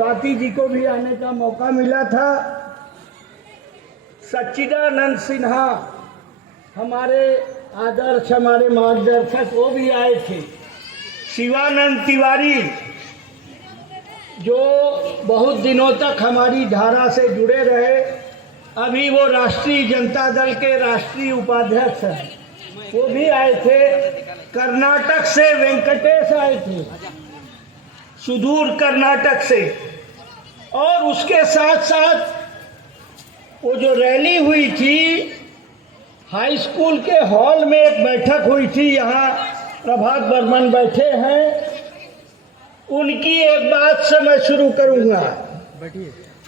स्वाति जी को भी आने का मौका मिला था। सच्चिदानंद सिन्हा हमारे आदर्श, हमारे मार्गदर्शक, वो भी आए थे। शिवानंद तिवारी जो बहुत दिनों तक हमारी धारा से जुड़े रहे, अभी वो राष्ट्रीय जनता दल के राष्ट्रीय उपाध्यक्ष हैं, वो भी आए थे। कर्नाटक से वेंकटेश आए थे, सुदूर कर्नाटक से। और उसके साथ साथ वो जो रैली हुई थी, हाई स्कूल के हॉल में एक बैठक हुई थी, यहाँ प्रभात बर्मन बैठे हैं, उनकी एक बात से मैं शुरू करूंगा।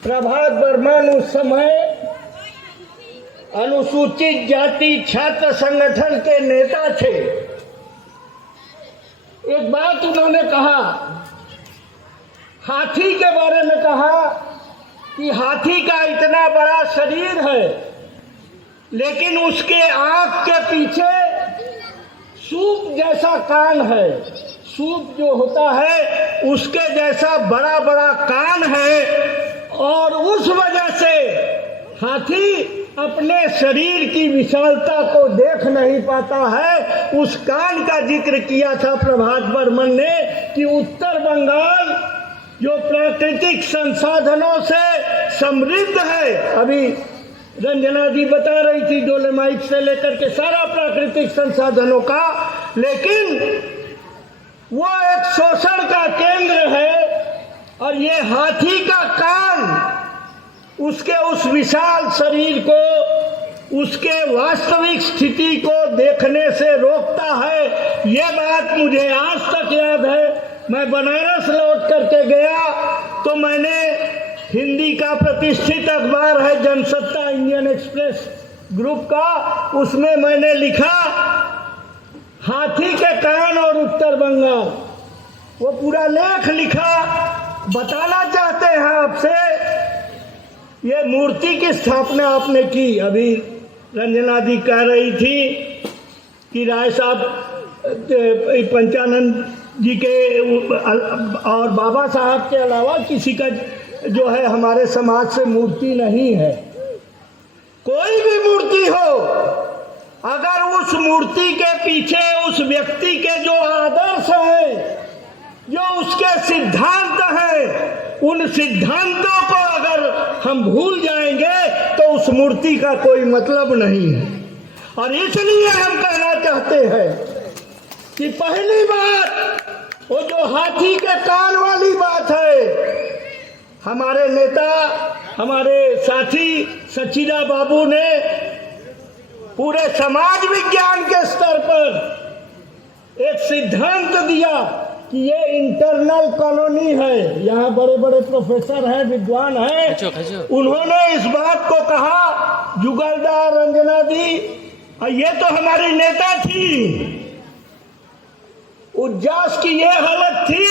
प्रभात बर्मन उस समय अनुसूचित जाति छात्र संगठन के नेता थे। एक बात उन्होंने कहा, हाथी के बारे में कहा कि हाथी का इतना बड़ा शरीर है, लेकिन उसके आंख के पीछे सूप जैसा कान है। सूप जो होता है उसके जैसा बड़ा बड़ा कान है, और उस वजह से हाथी अपने शरीर की विशालता को देख नहीं पाता है। उस कान का जिक्र किया था प्रभात बर्मन ने कि उत्तर बंगाल जो प्राकृतिक संसाधनों से समृद्ध है, अभी रंजना जी बता रही थी डोलेमाइट से लेकर के सारा प्राकृतिक संसाधनों का, लेकिन वो एक शोषण का केंद्र है। और ये हाथी का कान उसके उस विशाल शरीर को, उसके वास्तविक स्थिति को देखने से रोकता है। ये बात मुझे आज तक याद है। मैं बनारस लौट करके गया तो मैंने हिंदी का प्रतिष्ठित अखबार है जनसत्ता इंडियन एक्सप्रेस ग्रुप का, उसमें मैंने लिखा हाथी के कान और उत्तर बंगाल, वो पूरा लेख लिखा। बताना चाहते हैं आपसे, ये मूर्ति की स्थापना आपने की। अभी रंजना जी कह रही थी कि राय साहब पंचानंद जी के और बाबा साहब के अलावा किसी का जो है हमारे समाज से मूर्ति नहीं है। कोई भी मूर्ति हो, अगर उस मूर्ति के पीछे उस व्यक्ति के जो आदर्श हैं, जो उसके सिद्धांत हैं, उन सिद्धांतों को अगर हम भूल जाएंगे तो उस मूर्ति का कोई मतलब नहीं है। और इसलिए हम कहना चाहते हैं कि पहली बात, वो जो हाथी के कान वाली बात है, हमारे नेता, हमारे साथी सच्चिदा बाबू ने पूरे समाज विज्ञान के स्तर पर एक सिद्धांत दिया कि ये इंटरनल कॉलोनी है। यहाँ बड़े बड़े प्रोफेसर हैं, विद्वान हैं, उन्होंने इस बात को कहा, जुगलदार रंजना जी, और ये तो हमारी नेता थी, उज्जास की ये हालत थी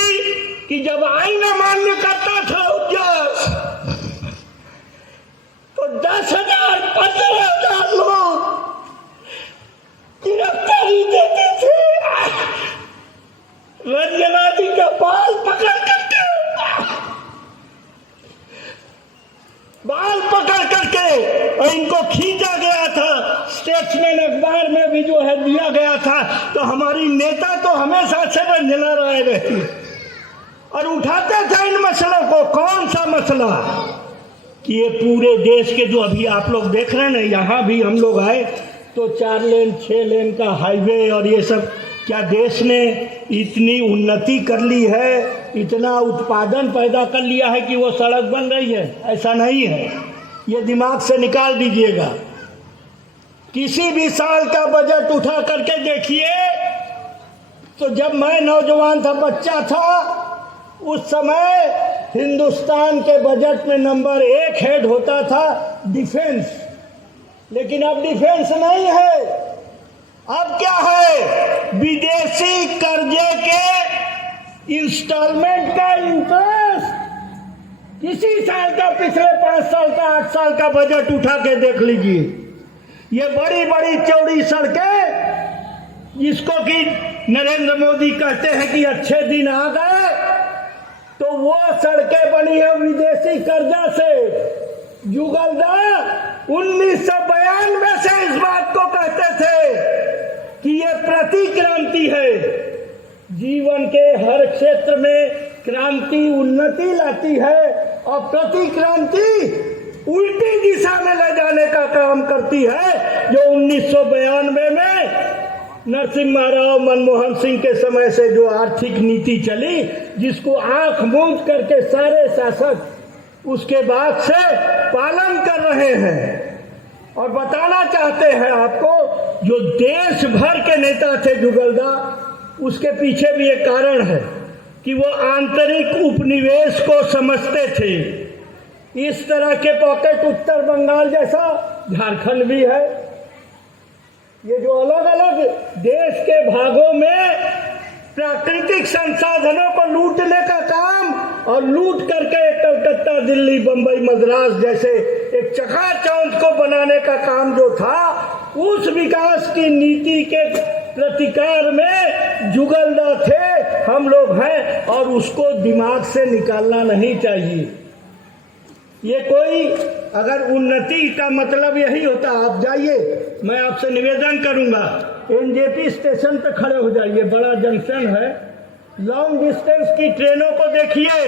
कि जब आईन मान्य करता था उज्जास, तो 10,000 15,000 लोग गिरफ्तारी देते थे। रंजना जी का बाल पकड़ करके और इनको खींचा गया था। स्टेट्समैन अखबार में भी जो है दिया गया था। तो हमारी नेता तो हमेशा से रंजना राय रहती और उठाते थे इन मसलों को। कौन सा मसला कि ये पूरे देश के जो अभी आप लोग देख रहे हैं ना, यहाँ भी हम लोग आए तो 4 लेन 6 लेन का हाईवे और ये सब, क्या देश ने इतनी उन्नति कर ली है, इतना उत्पादन पैदा कर लिया है कि वो सड़क बन रही है? ऐसा नहीं है, ये दिमाग से निकाल दीजिएगा। किसी भी साल का बजट उठा करके देखिए, तो जब मैं नौजवान था, बच्चा था, उस समय हिंदुस्तान के बजट में नंबर 1 हेड होता था डिफेंस। लेकिन अब डिफेंस नहीं है, अब क्या है? विदेशी कर्जे के इंस्टॉलमेंट का इंटरेस्ट। किसी साल का, पिछले 5 साल का, 8 साल का बजट उठा के देख लीजिए। ये बड़ी बड़ी चौड़ी सड़कें, जिसको कि नरेंद्र मोदी कहते हैं कि अच्छे दिन आ गए, तो वो सड़कें बनी है विदेशी कर्जा से। जुगलदा 1992 से इस बात को कहते थे कि ये प्रतिक्रांति है, जीवन के हर क्षेत्र में क्रांति उन्नति लाती है और प्रतिक्रांति उल्टी दिशा में ले जाने का काम करती है, जो 1992 में नरसिम्हा राव मनमोहन सिंह के समय से जो आर्थिक नीति चली, जिसको आंख मूंद करके सारे शासक उसके बाद से पालन कर रहे हैं। और बताना चाहते हैं आपको, जो देश भर के नेता थे जुगलदा, उसके पीछे भी एक कारण है कि वो आंतरिक उपनिवेश को समझते थे। इस तरह के पॉकेट उत्तर बंगाल जैसा झारखंड भी है। ये जो अलग अलग देश के भागों में प्राकृतिक संसाधनों को लूटने का काम और लूट करके कलकत्ता, दिल्ली, बंबई, मद्रास जैसे एक चकाचौंध को बनाने का काम जो था, उस विकास की नीति के प्रतिकार में जुगलदा थे, हम लोग हैं, और उसको दिमाग से निकालना नहीं चाहिए। ये कोई अगर उन्नति का मतलब यही होता, आप जाइए, मैं आपसे निवेदन करूंगा, एनजेपी स्टेशन पे खड़े हो जाइए, बड़ा जंक्शन है, लॉन्ग डिस्टेंस की ट्रेनों को देखिए,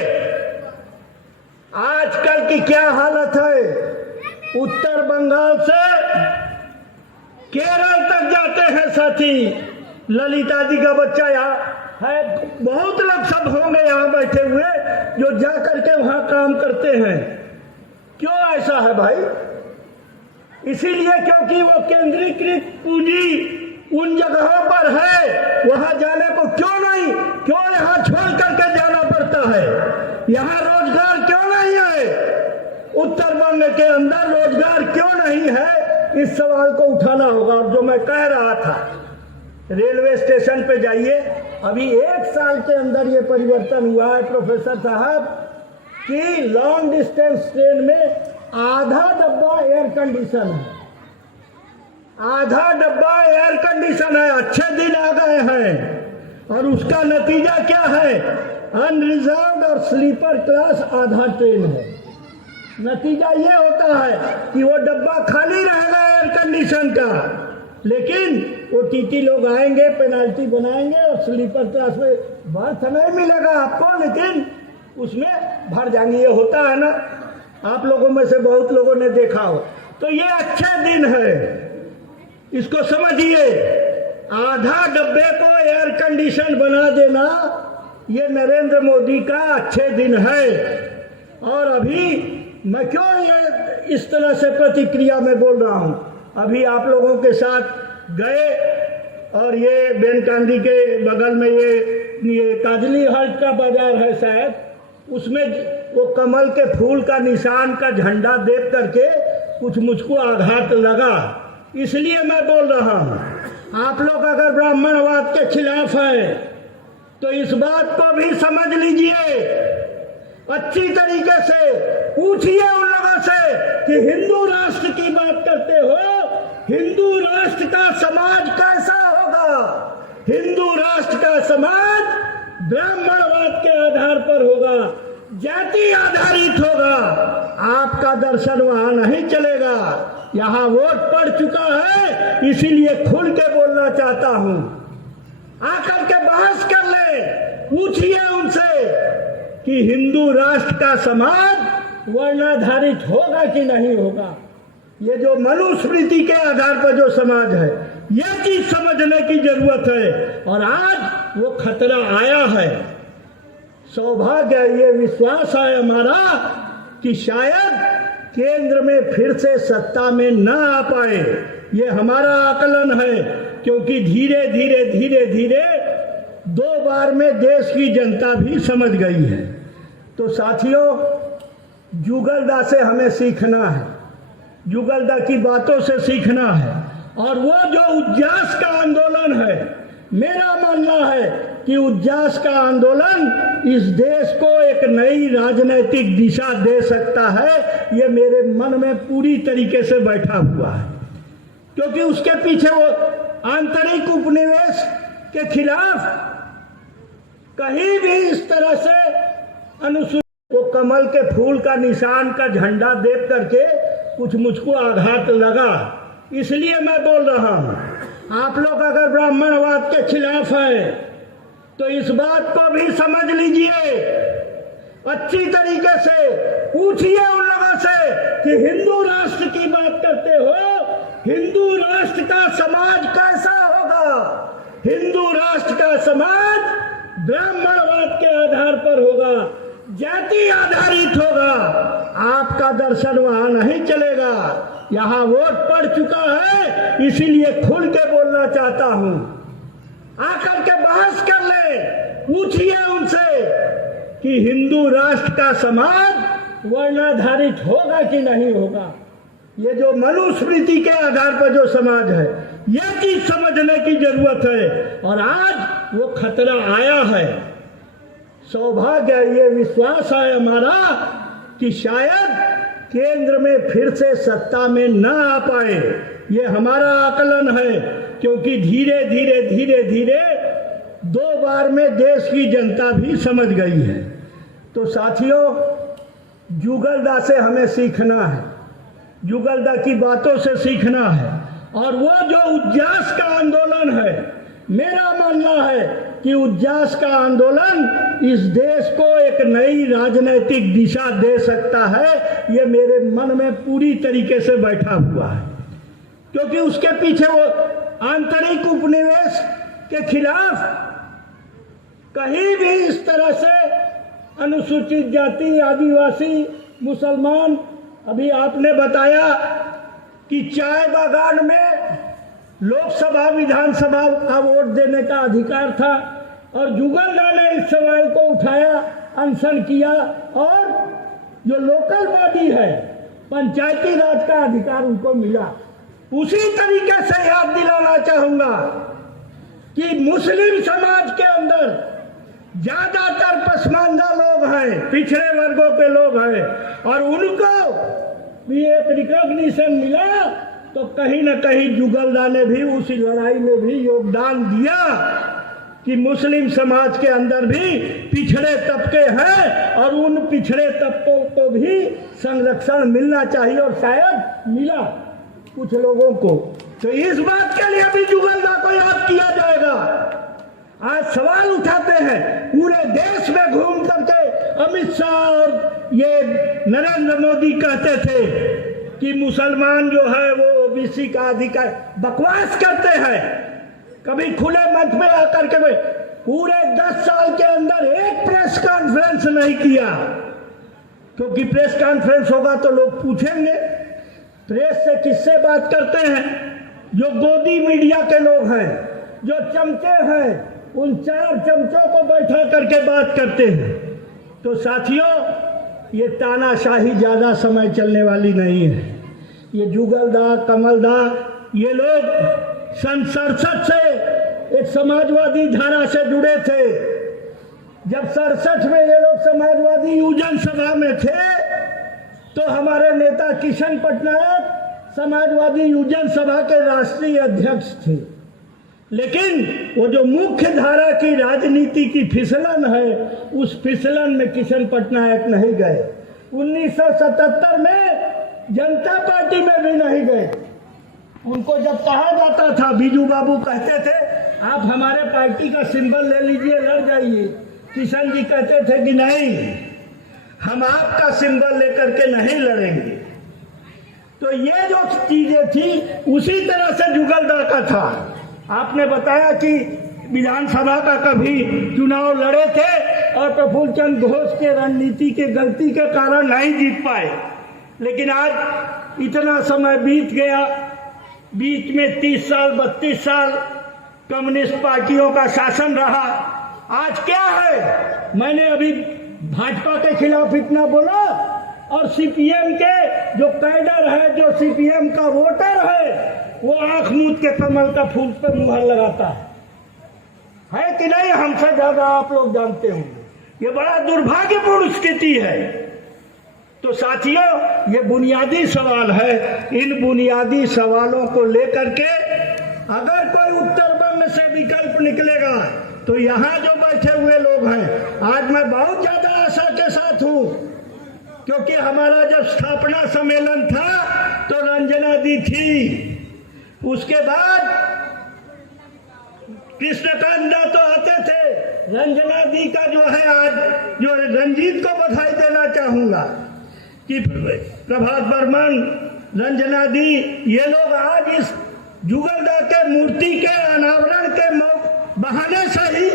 आजकल की क्या हालत है। उत्तर बंगाल से केरल तक जाते हैं साथी। ललिता जी का बच्चा यहाँ है, बहुत लोग सब होंगे यहाँ बैठे हुए जो जा करके वहां काम करते हैं। क्यों ऐसा है भाई? इसीलिए क्योंकि वो केंद्रीकृत पूंजी उन जगहों पर है, वहां जाने को क्यों यहाँ छोड़ करके जाना पड़ता है? यहाँ रोजगार क्यों नहीं है? उत्तर बंग के अंदर रोजगार क्यों नहीं है? इस सवाल को उठाना होगा। और जो मैं कह रहा था, रेलवे स्टेशन पे जाइए, अभी 1 साल के अंदर ये परिवर्तन हुआ है प्रोफेसर साहब कि लॉन्ग डिस्टेंस ट्रेन में आधा डब्बा एयर कंडीशन है, आधा डब्बा एयर कंडीशन है। अच्छे दिन आ गए हैं और उसका नतीजा क्या है? अनरिजर्व्ड और स्लीपर क्लास आधा ट्रेन है। नतीजा ये होता है कि वो डब्बा खाली रहेगा एयर कंडीशन का, लेकिन वो टीटी लोग आएंगे, पेनाल्टी बनाएंगे और स्लीपर क्लास में बर्थ नहीं मिलेगा आपको, लेकिन उसमें भर जाएंगे। ये होता है ना, आप लोगों में से बहुत लोगों ने देखा हो। तो ये अच्छे दिन है, इसको समझिए। आधा डब्बे को एयर कंडीशन बना देना, ये नरेंद्र मोदी का अच्छे दिन है। और अभी मैं क्यों ये इस तरह से प्रतिक्रिया में बोल रहा हूं, अभी आप लोगों के साथ गए और ये बेनकांदी के बगल में ये काजली हाट का बाजार है शायद, उसमें वो कमल के फूल का निशान का झंडा देख करके कुछ मुझको आघात लगा, इसलिए मैं बोल रहा हूँ। आप लोग अगर ब्राह्मणवाद के खिलाफ है तो इस बात को भी समझ लीजिए, अच्छी तरीके से पूछिए उन लोगों से कि हिंदू राष्ट्र की बात करते हो, हिंदू राष्ट्र का समाज कैसा होगा? हिंदू राष्ट्र का समाज ब्राह्मणवाद के आधार पर होगा, जाति आधारित होगा। आपका दर्शन वहां नहीं चलेगा। यहाँ वोट पड़ चुका है, इसीलिए खुल के बोलना चाहता हूं। आकर के बहस कर ले, पूछिए उनसे कि हिंदू राष्ट्र का समाज वर्णाधारित होगा कि नहीं होगा। ये जो मनुस्मृति के आधार पर जो समाज है, ये चीज समझने की जरूरत है। और आज वो खतरा आया है। सौभाग्य, ये विश्वास है हमारा कि शायद केंद्र में फिर से सत्ता में न आ पाए। ये हमारा आकलन है, क्योंकि धीरे धीरे धीरे धीरे 2 बार में देश की जनता भी समझ गई है। तो साथियों, जुगलदा से हमें सीखना है, जुगलदा की बातों से सीखना है। और वो जो उज्जास का आंदोलन है, मेरा मानना है कि उज्जास का आंदोलन इस देश को एक नई राजनीतिक दिशा दे सकता है। ये मेरे मन में पूरी तरीके से बैठा हुआ है, क्योंकि उसके पीछे वो आंतरिक उपनिवेश के खिलाफ कहीं भी इस तरह से अनुसूचित को कमल के फूल का निशान का झंडा देख करके कुछ मुझको आघात लगा, इसलिए मैं बोल रहा हूँ। आप लोग अगर ब्राह्मणवाद के खिलाफ है तो इस बात को भी समझ लीजिए, अच्छी तरीके से पूछिए उन लोगों से कि हिंदू राष्ट्र की बात करते हो, हिंदू राष्ट्र का समाज कैसा होगा? हिंदू राष्ट्र का समाज ब्राह्मणवाद के आधार पर होगा, जाति आधारित होगा। आपका दर्शन वहां नहीं चलेगा। यहाँ वोट पड़ चुका है, इसीलिए खुल के बोलना चाहता हूं। आकर के बहस कर ले, पूछिए उनसे कि हिंदू राष्ट्र का समाज वर्णाधारित होगा कि नहीं होगा। ये जो मनुस्मृति के आधार पर जो समाज है, यह चीज समझने की जरूरत है। और आज वो खतरा आया है। सौभाग्य, ये विश्वास है हमारा कि शायद केंद्र में फिर से सत्ता में न आ पाए। ये हमारा आकलन है, क्योंकि धीरे धीरे धीरे धीरे 2 बार में देश की जनता भी समझ गई है। तो साथियों, जुगलदा से हमें सीखना है, जुगलदा की बातों से सीखना है। और वो जो उज्जास का आंदोलन है, मेरा मानना है कि उज्जास का आंदोलन इस देश को एक नई राजनीतिक दिशा दे सकता है। ये मेरे मन में पूरी तरीके से बैठा हुआ है, क्योंकि उसके पीछे वो आंतरिक उपनिवेश के खिलाफ कहीं भी इस तरह से अनुसूचित जाति, आदिवासी, मुसलमान, अभी आपने बताया कि चाय बागान में लोकसभा विधानसभा का वोट देने का अधिकार था, और जुगलदा ने इस सवाल को उठाया, अनशन किया, और जो लोकल बॉडी है, पंचायती राज का अधिकार उनको मिला। उसी तरीके से याद दिलाना चाहूंगा कि मुस्लिम समाज के अंदर ज्यादातर पसमानदा लोग हैं, पिछड़े वर्गों के लोग हैं, और उनको भी एक रिकॉग्निशन मिला। तो कहीं न कहीं जुगलदा ने भी उस लड़ाई में भी योगदान दिया कि मुस्लिम समाज के अंदर भी पिछड़े तबके हैं, और उन पिछड़े तबकों को भी संरक्षण मिलना चाहिए, और शायद मिला कुछ लोगों को। तो इस बात के लिए भी जुगलदा को याद किया जाएगा। आज सवाल उठाते हैं, पूरे देश में घूम करके अमित शाह और ये नरेंद्र मोदी कहते थे कि मुसलमान जो है वो ओबीसी का अधिकार, बकवास करते हैं। कभी खुले मंच में आकर के पूरे 10 साल के अंदर एक प्रेस कॉन्फ्रेंस नहीं किया, क्योंकि प्रेस कॉन्फ्रेंस होगा तो लोग पूछेंगे। प्रेस से किससे बात करते हैं? जो गोदी मीडिया के लोग हैं, जो चमचे हैं, उन 4 चमचों को बैठा करके बात करते हैं। तो साथियों, ये तानाशाही ज्यादा समय चलने वाली नहीं है। ये जुगलदा, कमलदा, ये लोग सन 67 से एक समाजवादी धारा से जुड़े थे। जब 67 में ये लोग समाजवादी युजन सभा में थे, तो हमारे नेता किशन पटनायक समाजवादी युजन सभा के राष्ट्रीय अध्यक्ष थे। लेकिन वो जो मुख्य धारा की राजनीति की फिसलन है, उस फिसलन में किशन पटनायक नहीं गए। 1977 में जनता पार्टी में भी नहीं गए। उनको जब कहा जाता था, बीजू बाबू कहते थे आप हमारे पार्टी का सिंबल ले लीजिए, लड़ जाइए, किशन जी कहते थे कि नहीं, हम आपका सिंबल लेकर के नहीं लड़ेंगे। तो ये जो चीजें थी, उसी तरह से जुगलदा का था। आपने बताया कि विधानसभा का कभी चुनाव लड़े थे और प्रफुल्ल चंद्र घोष के रणनीति के गलती के कारण नहीं जीत पाए। लेकिन आज इतना समय बीत गया, बीच में 30 साल 32 साल कम्युनिस्ट पार्टियों का शासन रहा। आज क्या है? मैंने अभी भाजपा के खिलाफ इतना बोला, और सीपीएम के जो कैडर है, जो सीपीएम का वोटर है, वो आंख मूंद के कमल का फूल पर मुहर लगाता है कि नहीं? हमसे ज्यादा आप लोग जानते होंगे। ये बड़ा दुर्भाग्यपूर्ण स्थिति है। तो साथियों, ये बुनियादी सवाल है। इन बुनियादी सवालों को लेकर के अगर कोई उत्तर बंग से विकल्प निकलेगा, तो यहाँ जो बैठे हुए लोग हैं, आज मैं बहुत ज्यादा आशा के साथ क्योंकि हमारा जब स्थापना सम्मेलन था तो रंजना दी थी, उसके बाद कृष्णकांत दा तो आते थे। रंजना दी का जो है आज जो रंजीत को बधाई देना चाहूंगा कि प्रभात बर्मन, रंजना दी, ये लोग आज इस जुगलदा के मूर्ति के अनावरण के बहाने से ही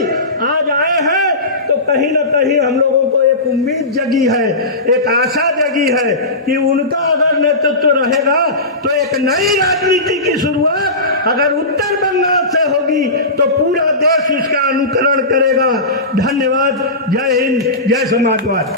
आज आए हैं, तो कहीं न कहीं हम लोगों को एक उम्मीद जगी है, एक आशा जगी है कि उनका अगर नेतृत्व रहेगा तो एक नई राजनीति की शुरुआत अगर उत्तर बंगाल से होगी तो पूरा देश उसका अनुकरण करेगा। धन्यवाद। जय हिंद, जय समाजवाद।